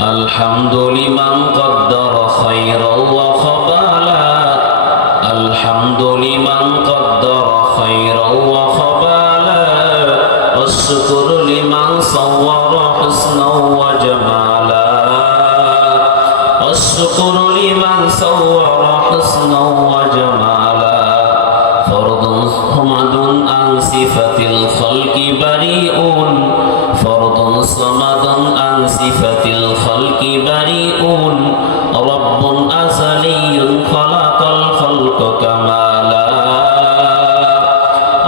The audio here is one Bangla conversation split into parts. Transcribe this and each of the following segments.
الحمد لمن قدر خيرا وخبالا الحمد لمن قدر خيرا وخبالا والشكر لمن صور حسنا وجمالا والشكر لمن صور حسنا وجمالا فرض صمد عن صفة الخلق بريء فرض صمد عن صفة الخلق بريء رب أزلي خلق الخلق كمالا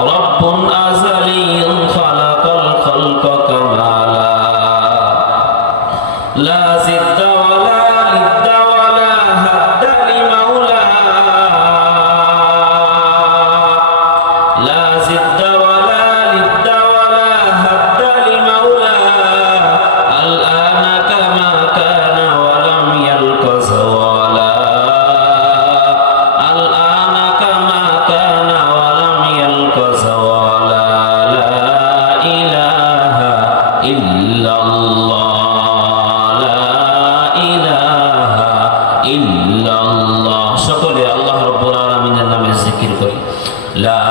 رب أزلي خلق الخلق كمالا لا زد ولا لد ولا هد لمولى لا زد ولا لد ولا هد لمولى الآن كما كان ولم يلق زوالا الآن كما كان ولم يلق زوالا لا إله إلا الله لا إله إلا الله সকলে আল্লাহ রাব্বুল আলামিনের নামে জিকির করি লা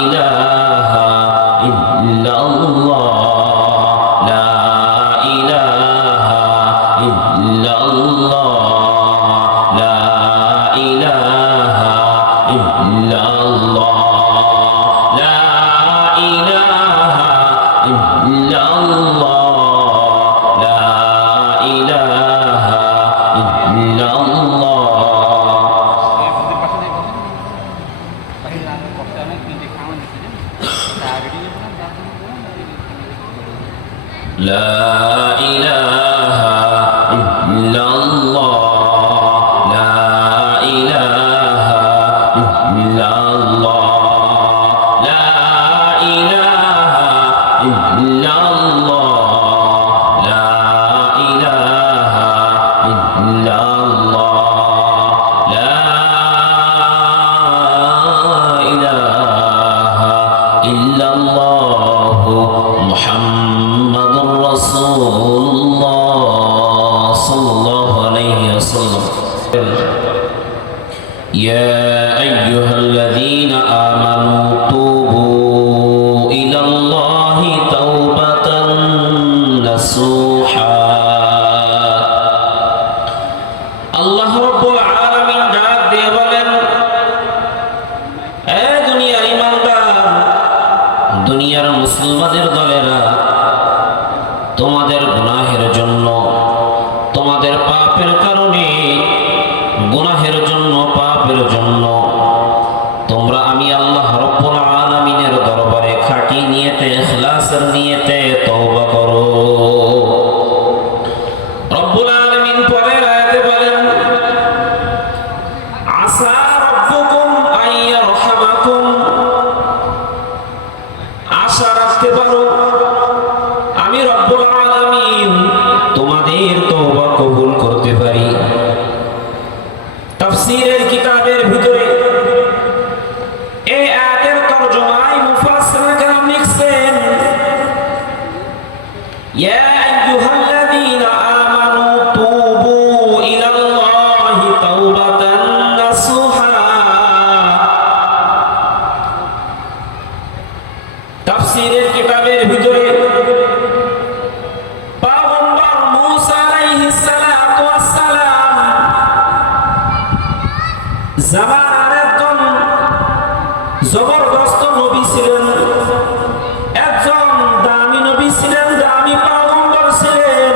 ইলাহা ইল্লাল্লাহ লা ইলাহা ইল্লাল্লাহ লা ইলাহা ইল্লাল্লাহ লা ইলাহা ইল্লাল্লাহ লা ইলাহা ইল্লাল্লাহ لا إله إلا الله لا إله إلا الله لا إله إلا الله لا إله إلا الله لا إله إلا الله محمد رسول الله صلى الله عليه وسلم يا أيها الذين آمنوا توبوا إلى الله توبة نصوحا الله رب العالمين ডাক দিয়ে বলেন এ দুনিয়ার ঈমানদার দুনিয়ার মুসলমানদের দলেরা তোমাদের গুনাহের জন্য তোমাদের পাপের কারণে গুনাহের জন্য পাপের জন্য তোমরা আমি আল্লাহ রাব্বুল আলামিনের দরবারে খাঁটি নিয়তে ইখলাসের নিয়তে তওবা করো রব্বুল আলামিন পরের আয়াতে বলেন আসা রাব্বুকুম আইয়ারহামাকুম আশা রাখতে পারো আমি রব্বুল আলামিন তোমাদের তওবা কবুল করতে পারি তাফসীরের কিতাবের ভিতরে এই আয়াতের তরজমায় মুফাসসিরিন কেরাম লিখছেন ইয়া আইয়ুহাল্লাযীনা আমানু তুবু ইলাল্লাহি তাওবাতান নাসুহা তাফসীরের কিতাবের ভিতরে পয়গম্বর মূসা আলাইহিস সালাতু ওয়াস সালাম জামানার একজন জবরদস্ত নবী ছিলেন একজন দামি নবী ছিলেন দামি পয়গম্বর ছিলেন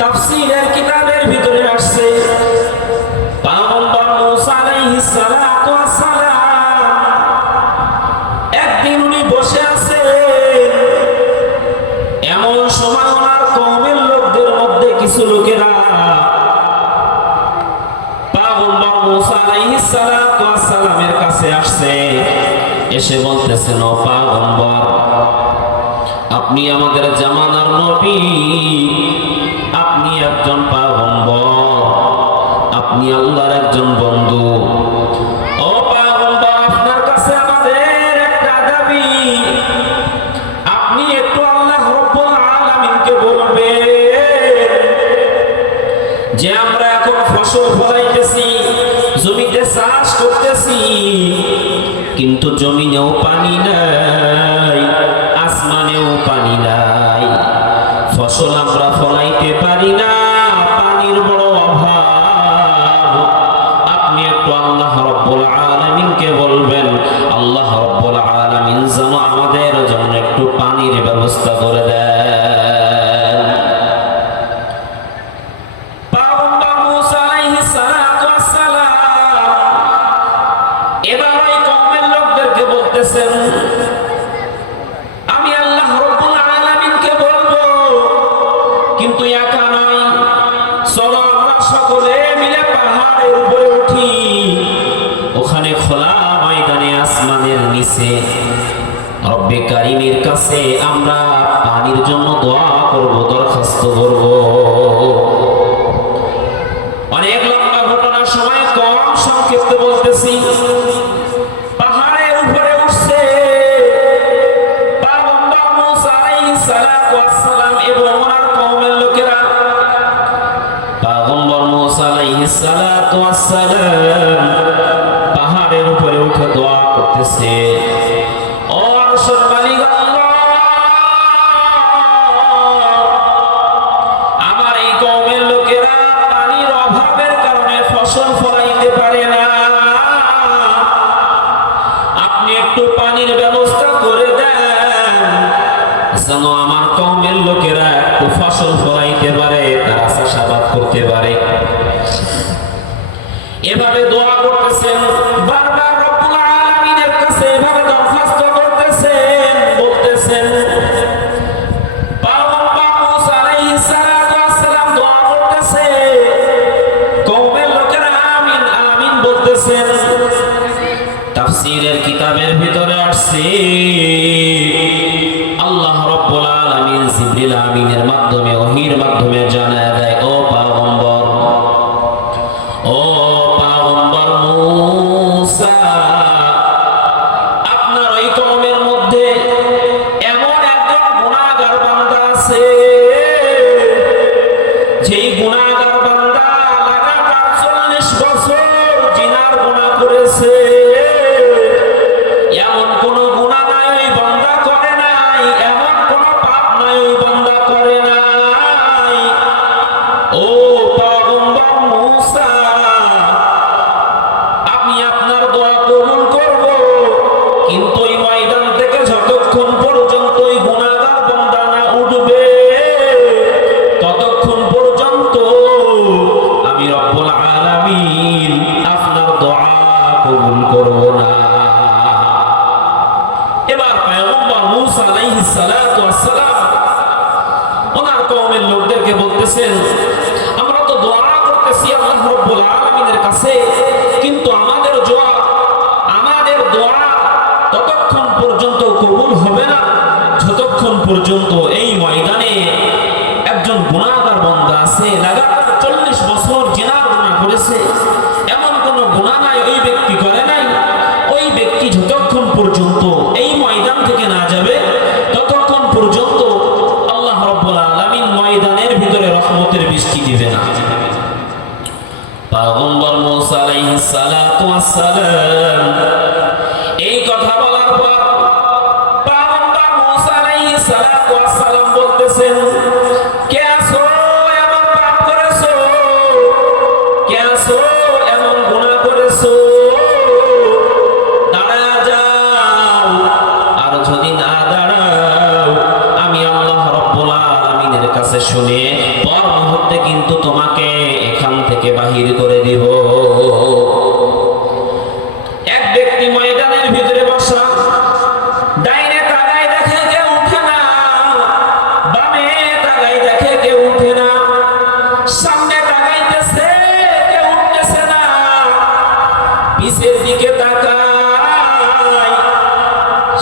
তাফসীরের কিতাবের ভিতরে আসছে পয়গম্বর মূসা আলাইহিস সালাতু ওয়াস সালাম একদিন উনি বসে আছেন এমন সময় ওনার কওমের লোকদের মধ্যে কিছু লোকেরা পয়গম্বর মূসা আলাইহিস সালাতু ওয়াস সালামের কাছে আসছে এসে বলতেছেন ও পয়গম্বর আপনি আমাদের জামানার নবী আপনি একজন পয়গম্বর আপনি আল্লাহর একজন বন্ধু ও পয়গম্বর আপনার কাছে আমাদের একটা দাবি আপনি একটু আল্লাহ রাব্বুল আলামিনকে বলুন কিন্তু জমিনেও পানি নাই, আসমানেও পানি নাই, ফসল আমরা ফলাইতে পারি না, পানির বড় অভাব। আপনি একটু আল্লাহ রাব্বুল আলামিনকে বলবেন, আল্লাহ রাব্বুল আলামিন যেন আমাদের জন্য একটু পানির ব্যবস্থা করে দেন। পয়গম্বর মুসা আলাইহিস সালাতু ওয়াস সালাম এবার ওই কওমের লোকদেরকে বলতেছেন, আমি আল্লাহ রাব্বুল আলামিনকে বলবো, কিন্তু একা নয়, চলো আমরা সকলে মিলে পাহাড়ের উপরে উঠি, ওখানে খোলা ময়দানে আসমানের নিচে রব্বে কারীমের কাছে আমরা পানির জন্য দোয়া করব, দরখাস্ত করব। অনেক লম্বা ঘটনা, সময় কম, সংক্ষিপ্ত বলতেছি। পাহাড়ের উপরে উঠছে পয়গম্বর মুসা আলাইহিস সালাতু ওয়াস সালাম এবং ওনার কওমের লোকেরা। পয়গম্বর মুসা আলাইহিস সালাতু ওয়াস সালাম পাহাড়ের উপরে উঠে দোয়া করতেছে, ও আরশের মালিক আল্লাহ, আমার এই কওমের লোকেরা পানির অভাবের কারণে ফসল ফলাইতে পারে না, আপনি একটু পানির ব্যবস্থা করে দেন যেন আমার কওমের লোকেরা একটু ফসল ফলাইতে পারে, তারা চাষাবাদ করতে পারে। এভাবে দোয়া করতেছেন, বারবার রব্বুল আলামিনের কাছে এভাবে দরখাস্ত করতেছেন, বলতেছেন। পয়গম্বর মুসা আলাইহিস সালাতু ওয়াস সালাম দোয়া করতেছে, কওমের লোকেরা আমিন আমিন বলতেছেন। তাফসীরের কিতাবের ভিতরে আসছে আল্লাহ রাব্বুল আলামিন জিবরিল আমিনের মাধ্যমে, ওহীর মাধ্যমে জানায় দেয়, ও পয়গম্বর, ও পয়গম্বর মুসা, আপনার ওই কওমের মধ্যে এমন একজন গুনাহগার বান্দা আছে, যেই গুনাহগার বান্দা লাগাতার 40 বছর জিনার গুনাহ করেছে। এমন কোন গুনাহ নাই ওই বান্দা করে নাই, এমন কোন পাপ নাই ওই বান্দা করে নাই। ও পয়গম্বর মুসা, আমি আপনার দোয়া কবুল করব, কিন্তু ওই ময়দান থেকে যতক্ষণ পর্যন্ত ওই গুনাহগার বান্দা না উঠবে, ততক্ষণ পর্যন্ত আমি রব্বুল আলামিন আপনার দোয়া কবুল করব না। এবার পয়গম্বর মুসা আলাইহিস সালাতু ওয়াস সালাম ওনার কওমের লোকদেরকে বলতেছেন, আমরা তো দোয়া করতেছি আল্লাহ রাব্বুল আলামিনের কাছে, কিন্তু আমাদের দোয়া ততক্ষণ পর্যন্ত কবুল হবে না যতক্ষণ পর্যন্ত এই ময়দানে একজন গুনাহগার বান্দা আছে, লাগাতার 40 বছর জিনার গুনাহ করেছে, এমন কোন গুনাহ নাই ওই ব্যক্তি করে নাই, ওই ব্যক্তি যতক্ষণ পর্যন্ত এই ময়দান থেকে না যাবে ততক্ষণ পর্যন্ত আল্লাহ রাব্বুল আলামিন ময়দানের ভিতরে রহমতের বৃষ্টি দিবে না। পয়গম্বর মুসা আলাইহিস সালাতু ওয়াস সালাম এই কথা বলার পর পয়গম্বর মুসা আলাইহিস সালাতু ওয়াস সালাম বলতেছেন, কে আছো এমন পাপ করেছো, কে আছো এমন গুনাহ করেছো, দাঁড়া যাও, আর যদি না দাঁড়াও আমি আল্লাহ রাব্বুল আলামিনের কাছে শুনে পর মুহূর্তে কিন্তু তোমাকে এখান থেকে বাহির করে দিব। এক ব্যক্তি ময়দানের ভিতরে বসা, ডাইনে তাকায় দেখে কেউ উঠে না, বামে তাকায় দেখে কেউ উঠে না, সামনে তাকাইতেছে কেউ উঠতেছে না, পিছের দিকে তাকায়,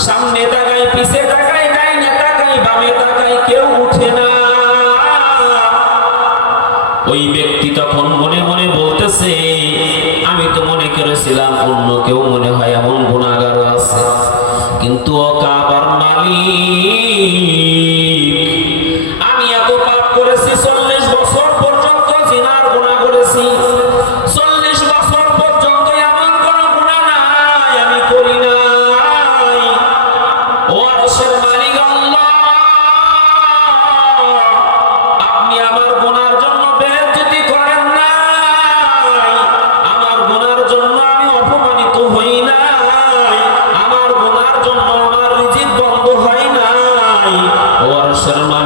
সামনে তাকায়, পিছে তাকায়, ডাইনে তাকায়, বামে তাকায়, কেউ উঠে না। ওই ব্যক্তি তখন মনে মনে বলতেছে, আমি তো মনে করেছিলাম অন্য কেউ মনে হয় এমন গুনাহগার আছে, কিন্তু ও কাবার মালিক, আমি এত পাপ করেছি, 40 বছর পর্যন্ত জিনার গুনাহ করেছি, 40 বছর পর্যন্ত এমন কোন গুনাহ নাই আমি করি নাই,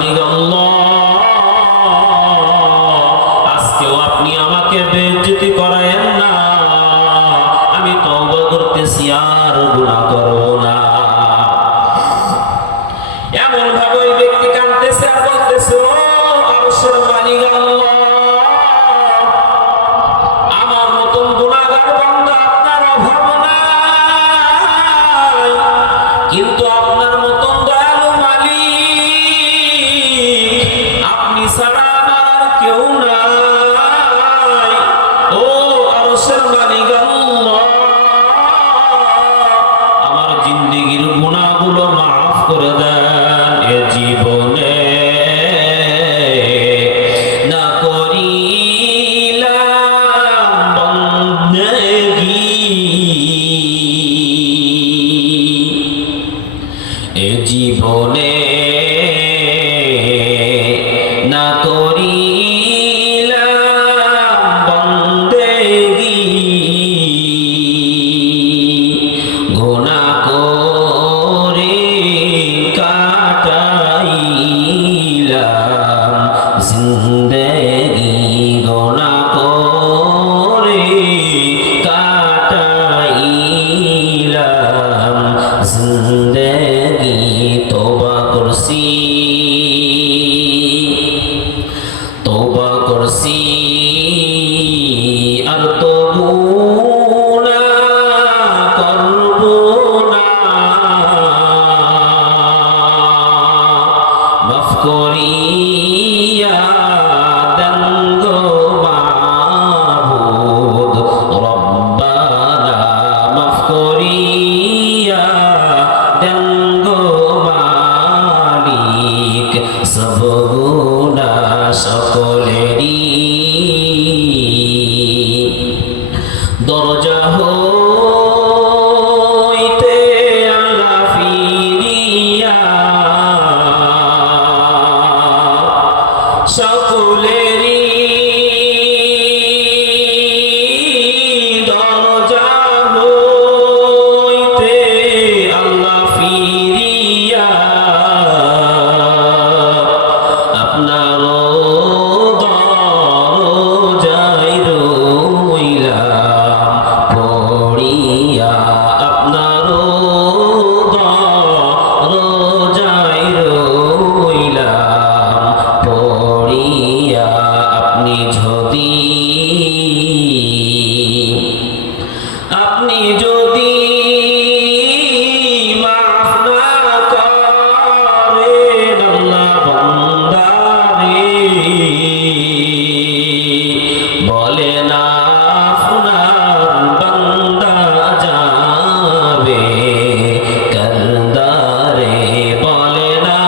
মালিক আল্লাহ, আজকেও আপনি আমাকে বেইজ্জতি করায়েন না, আমি তওবা করতেছি, আর গুনাহ করব না। এমন ভাবে ওই ব্যক্তি কাঁদতেছে আর বলতেছে, ও আরশের মালিক আল্লাহ, আমার মতন গুনাহগার বান্দা আপনার অভাব নাই, কিন্তু আপনার মতন দয়ালু মালিক আপনি ছাড়া আমার কেউ নাই। ও আরশের মালিক আল্লাহ, আমার জিন্দেগির গুনাহগুলো মাফ করে দেন। এ জীবনে না করিলাম বন্দেগি, এ জীবনে না করিলাম বন্দেগি, গুনাহ করে কাটাইলাম জিন্দেগি, গুনাহ করে কাটাইলাম জিন্দেগি। তওবা করছি, তওবা করছি, আর তবু না করব না, মাফ করিয়া দেন গো মাবুদ রব্বানা, মাফ করিয়া দেন গো মালিক, সব গুনাহ সকলেরই দরজা হইতে আল্লাহ ফিরিয়া সকলেরই দরজা হইতে আল্লাহ ফিরিয়া আপনার দরজায় রইলাম পড়িয়া, আপনার দরজায় রইলাম পড়িয়া। আপনি যদি মাফ না করেন আল্লাহ বান্দারে, বলে না আপনার বান্দা যাবে কান্দারে, বলে না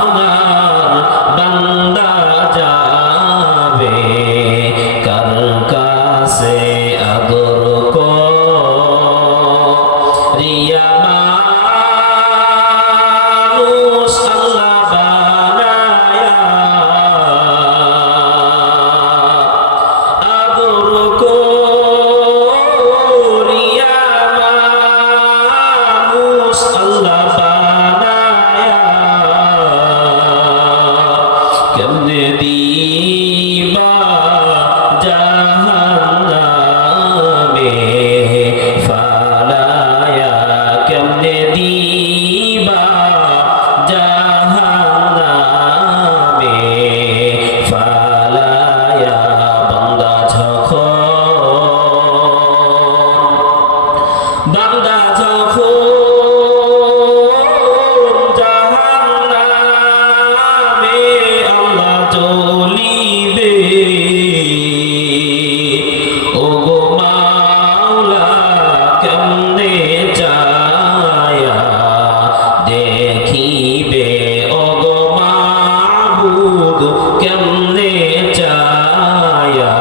আপনার বান্দা যাবে কার কাছে, আদর করিয়া মানুষ আল্লাহ বানায়া, আদর করিয়া মানুষ আল্লাহ বানায়া, কেমনে দিবা জাহান্নামে ফালায়া, কেমনে দিবা জাহান্নামে ফালায়া। বান্দা যখন জাহান্নামে আল্লাহ চলিবে, ও গো মাওলা কেমনে চায়া দেখিবে, ও গো মাবুদ কেমনে চায়া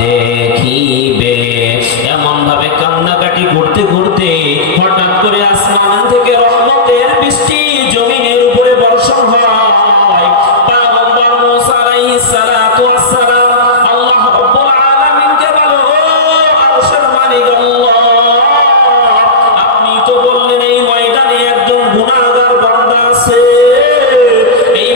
দেখিবে। এমন ভাবে কান্নাকাটি করতে করতে হঠাৎ করে আসমান থেকে রহমতের বৃষ্টি জমিনের উপরে বর্ষণ হয়। পয়গম্বর মূসা আলাইহিস সালাতু ওয়াস সালাম আল্লাহ রাব্বুল আলামিনকে বলে, ও আরশের মালিক আল্লাহ, আপনি তো বললেন এই ময়দানে একজন গুনাহগার বান্দা আছে, এই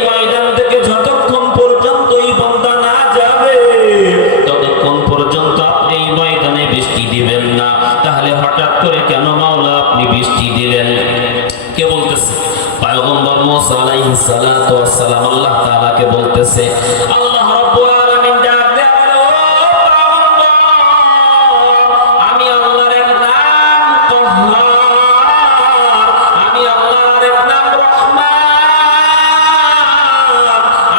বলতেছে। আল্লাহ রাব্বুল আলামিন ডাক দিয়ে বলে, ও বান্দা, আমি আল্লাহর এক নাম কহ্হার, আমি আল্লাহর এক নাম রহমান,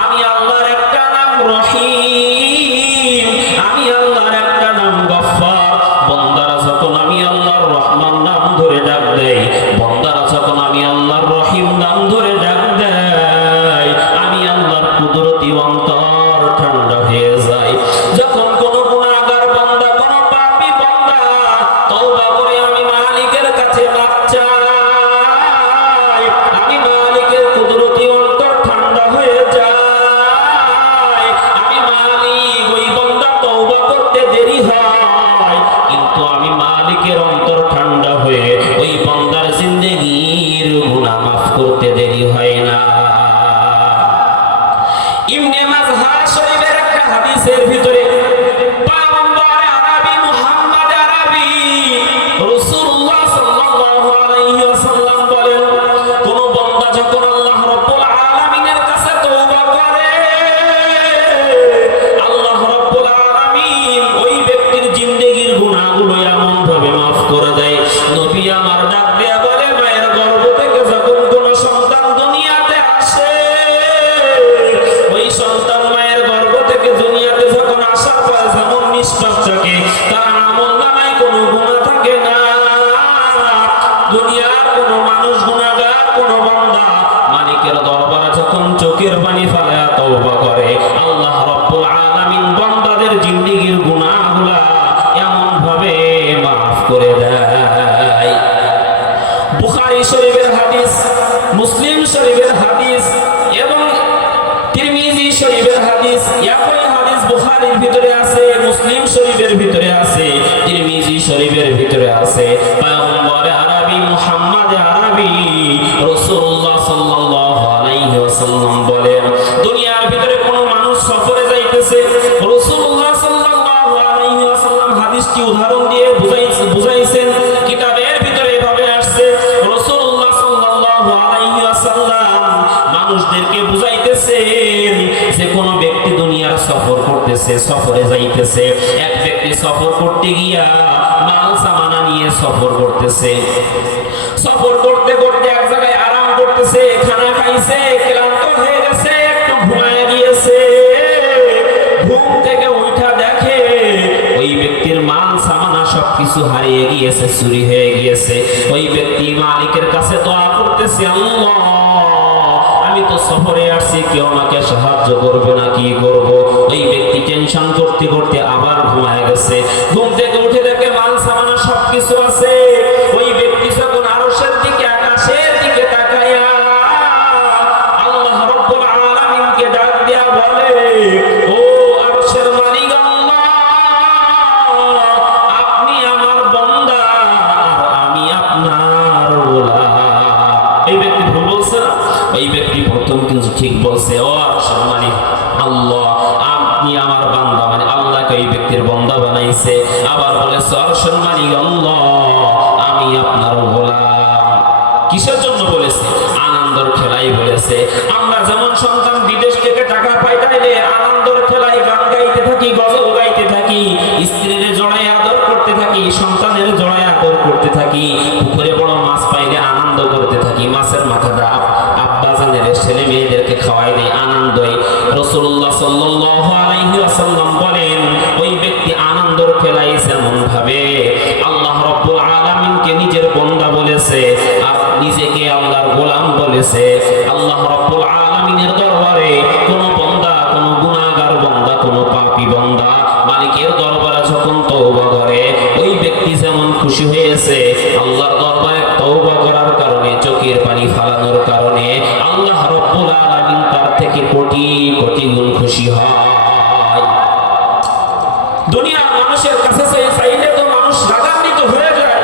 আমি আল্লাহর একটা নাম রহিম, আমি আল্লাহর একটা নাম গফফার। বান্দারা যখন আমি আল্লাহর রহমান নাম ধরে ডাক দেয়, বান্দারা যখন আমি আল্লাহর রহিম নাম ধরে ডাক দেয়, আমি আল্লাহর কুদরতি অন্তর ঠান্ডা হয়ে যায়। যখন কোন গুনাহগার বান্দা, কোন পাপী বান্দা তওবা করে আমি মালিকের কাছে মাফ চাই, আমি মালিকের কুদরতি অন্তর ঠান্ডা হয়ে যায়। আমি মালিক, ওই বান্দা তওবা করতে দেরি হয়, কিন্তু আমি মালিকের অন্তর ঠান্ডা হয়ে ওই বান্দার জিন্দেগীর গুনাহ মাফ করতে দেরি হয় না। ইবনে মাজহার শরীফের একটা হাদিসের ভিতরে পয়গম্বর আরবি মুহাম্মদ আরবি রাসূলুল্লাহ সাল্লাল্লাহু আলাইহি ওয়াসাল্লাম বলেন, কোন বান্দা যখন আল্লাহ রাব্বুল আলামিনের কাছে তওবা করে, আল্লাহ রাব্বুল আলামিন ওই ব্যক্তির জিন্দেগীর গুনাহগুলো এমন ভাবে মাফ করে দেয়। নবী আমার ডাক দেয়া বলে, মায়ের গর্ভ থেকে যখন কোন সন্তান দুনিয়াতে আসে, ওই সন্তান মায়ের গর্ভ থেকে দুনিয়াতে যখন আসার পর যেমন নিষ্পাপ থাকে, তার আমলনামায় কোনো গুনাহ থাকে না। দুনিয়ার কোনো মানুষ গুনাহগার, কোনো বান্দা মালিকের দরবারে যখন চোখের পানি ফেলে তওবা করে, আল্লাহ রাব্বুল আলামিন বান্দাদের জিন্দেগীর গুনাহগুলা এমন ভাবে মাফ করে দেয়। বুখারী শরীফের হাদিস, মুসলিম শরীফের হাদিস এবং তিরমিজি শরীফের হাদিস, একই হাদিস বুখারীর ভিতরে আছে, মুসলিম শরীফের ভিতরে আছে, তিরমিজি শরীফের ভিতরে আছে। পয়গম্বর আরবি মুহাম্মদ আরবি রাসূলুল্লাহ সাল্লাল্লাহু আলাইহি ওয়াসাল্লাম বলেন, দুনিয়ার ভিতরে কোন মানুষ সফরে যাইতেছে, রাসূলুল্লাহ সাল্লাল্লাহু আলাইহি ওয়াসাল্লাম হাদিসটি উদাহরণ দিয়ে বুঝাইছেন। কিতাবের ভিতরে এভাবে আসছে, রাসূলুল্লাহ সাল্লাল্লাহু আলাইহি ওয়াসাল্লাম মানুষদেরকে বুঝাইতেছেন যে কোন ব্যক্তি দুনিয়ার সফর করতেছে, সফরে যাইতেছে। এক ব্যক্তি সফর করতে গিয়া মাল সামানা নিয়ে সফর করতেছে, সফর করতে করতে এক জায়গায় আরাম করতেছে, খানা খাইছে, ক্লান্ত হয়ে গেছে, একটু ঘুমায় গিয়েছে। ঘুম থেকে উঠা দেখে ওই ব্যক্তির মাল সামানা সবকিছু হারিয়ে গিয়েছে, চুরি হয়ে গিয়েছে। ওই ব্যক্তি মালিকের কাছে দোয়া করতেছে, আল্লাহ, আমি তো সফরে আসছি, কেউ আমাকে সাহায্য করবে না, কি করব? ওই ব্যক্তি টেনশন করতে করতে আবার ঘুমায় গেছে। ঘুম থেকে উঠে দেখে মাল সামানা সবকিছু আছে। ওই ব্যক্তি যখন আরশের দিকে, আকাশের দিকে তাকায়া আল্লাহ রাব্বুল আলামিনকে ডাক দিয়া বলে, ও আরশের মালিক আল্লাহ, আপনি আমার বান্দা আর আমি আপনার গোলাম। এই ব্যক্তি ভুল বলছে না? ওই ব্যক্তি প্রথম কিন্তু ঠিক বলছে, ও আরশের মালিক আল্লাহ, আপনি আমার বান্দা, মানে আল্লাহকে এই ব্যক্তির বান্দা বানাইছে। আবার বলেছে, আরশের মালিক আল্লাহ, আমি আপনার গোলাম। কিসের জন্য বলেছে? আনন্দের খেলাই বলেছে। আমরা যেমন সন্তান বিদেশ থেকে টাকা পাঠাইলে আনন্দের খেলাই গান গাইতে থাকি, গজল গাইতে থাকি, স্ত্রীর জড়ায় আদর করতে থাকি, সন্তানের জড়ায় আদর করতে থাকি, পুকুরে বড় মাছ পাইলে আনন্দ করতে থাকি, মাছের মাথাটা আব্বাজানের ছেলে মেয়েদেরকে খাওয়াই দেয়, আনন্দই। রাসূলুল্লাহ সাল্লাল্লাহু আলাইহি ওয়াসাল্লাম বলেন, ওই ব্যক্তি আনন্দের খেলাই যেমন ভাবে আল্লাহ রাব্বুল আলামিনকে নিজের বান্দা বলেছে আর নিজেকে আল্লাহর গোলাম বলেছে, আল্লাহ রাব্বুল আলামিনের দরবারে কোন বান্দা, কোন গুনাহগার বান্দা, কোন পাপী বান্দা মালিকের দরবারে যখন তওবা করে, ওই ব্যক্তি যেমন খুশি হয়েছে আল্লাহর দরবারে তওবা করার কারণে, চোখের পানি ফেলানোর কারণে, আল্লাহ রাব্বুল আলামিন তার থেকে কোটি কোটি গুণ খুশি হয়। দুনিয়ার মানুষের কাছে চাইলে তো মানুষ রাগান্বিত হয়ে যায়,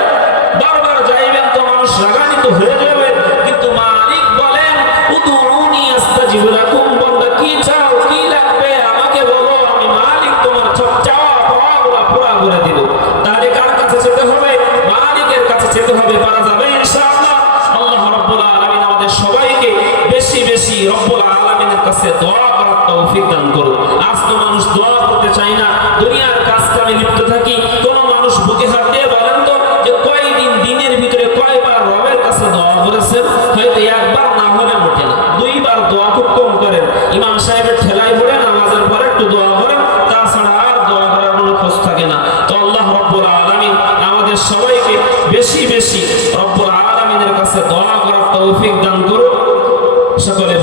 বারবার যাইবেন তো মানুষ রাগান্বিত হয়ে যাবে, কিন্তু মালিক বলেন, উদউনি আস্তাজিব লাকুম, বান্দা কি চাও, কি লাগবে আমাকে বলো, আমি মালিক তোমার সব চাওয়া পাওয়াগুলো পুরা করে দিব। তাহলে কার কাছে যেতে হবে? মালিকের কাছে যেতে হবে, পারা যাবে ইনশাআল্লাহ। আল্লাহ রাব্বুল আলামিন আমাদের সবাইকে বেশি বেশি রব্বুল আলামিনের কাছে কাছে দোয়া করার তৌফিক দান করো। আজ তো মানুষ দোয়া করতে চায় না, দুনিয়ার কাজ কামে লিপ্ত থাকি। কোন মানুষ বুকে হাত দিয়ে বলেন তো যে কয়দিন দিনের ভিতরে কয়বার রবের কাছে দোয়া করেছেন? হয়তো একবার না হলে মোটে না, দুইবার দোয়া খুব কম করেন। ইমাম সাহেবের ঠেলায় পড়ে নামাজের পরে একটু দোয়া করেন, তাছাড়া আর দোয়া করার কোনো খোঁজ থাকে না। তো আল্লাহ রব্বুল আলামিন আমাদের সবাইকে বেশি বেশি রব্বুল আলামিনের কাছে দোয়া করার তৌফিক দান করুন। সকলে